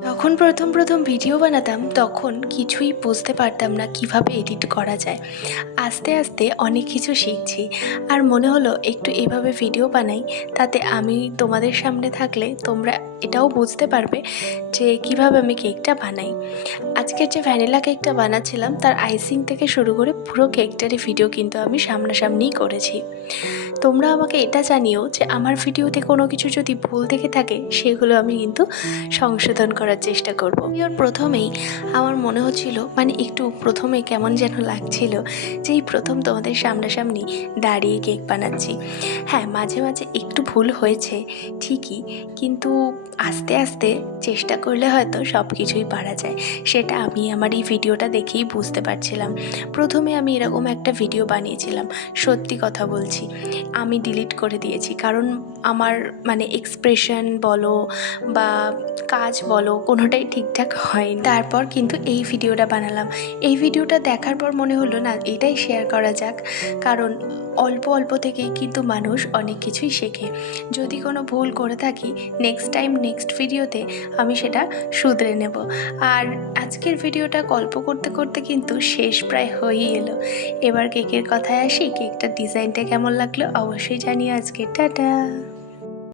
যখন প্রথম ভিডিও বানাতাম তখন কিছুই বুঝতে পারতাম না কিভাবে এডিট করা যায়। আস্তে আস্তে অনেক কিছু শিখছি, আর মনে হলো একটু এভাবে ভিডিও বানাই, তাতে আমি তোমাদের সামনে থাকলে তোমরা এটাও বুঝতে পারবে যে কিভাবে আমি কেকটা বানাই। আজকের যে ভ্যানিলা কেকটা বানাচ্ছিলাম তার আইসিং থেকে শুরু করে পুরো কেকটারই ভিডিও কিন্তু আমি সামনাসামনিই করেছি। তোমরা আমাকে এটা জানিও যে আমার ভিডিওতে কোনো কিছু যদি ভুল থেকে থাকে সেগুলো আমি কিন্তু সংশোধন করার চেষ্টা করব। ভিডিওর প্রথমেই আমার মনে হচ্ছিল, মানে একটু প্রথমে কেমন যেন লাগছিল যে এই প্রথম তোমাদের সামনাসামনি দাঁড়িয়ে কেক বানাচ্ছি। হ্যাঁ, মাঝে মাঝে একটু ভুল হয়েছে ঠিকই, কিন্তু আস্তে আস্তে চেষ্টা করলে হয়তো সব কিছুই পারা যায়। সেটা আমি আমার এই ভিডিওটা দেখেই বুঝতে পারছিলাম। প্রথমে আমি এরকম একটা ভিডিও বানিয়েছিলাম, সত্যি কথা বলছি আমি ডিলিট করে দিয়েছি, কারণ আমার মানে এক্সপ্রেশন বলো বা কাজ বলো কোনোটাই ঠিকঠাক হয়নি। তারপর কিন্তু এই ভিডিওটা বানালাম। এই ভিডিওটা দেখার পর মনে হলো না এটাই শেয়ার করা যাক, কারণ অল্প অল্প থেকেই কিন্তু মানুষ অনেক কিছুই শেখে। যদি কোনো ভুল করে থাকি নেক্সট টাইম নেক্সট ভিডিওতে আমি সেটা শুধরে নেব। আর আজকের ভিডিওটা গল্প করতে করতে কিন্তু শেষ প্রায় হয়েই এলো। এবার কেকের কথায় আসি, কেকটার ডিজাইনটা কেমন লাগলো অবশ্যই জানিও আজকে। টাটা।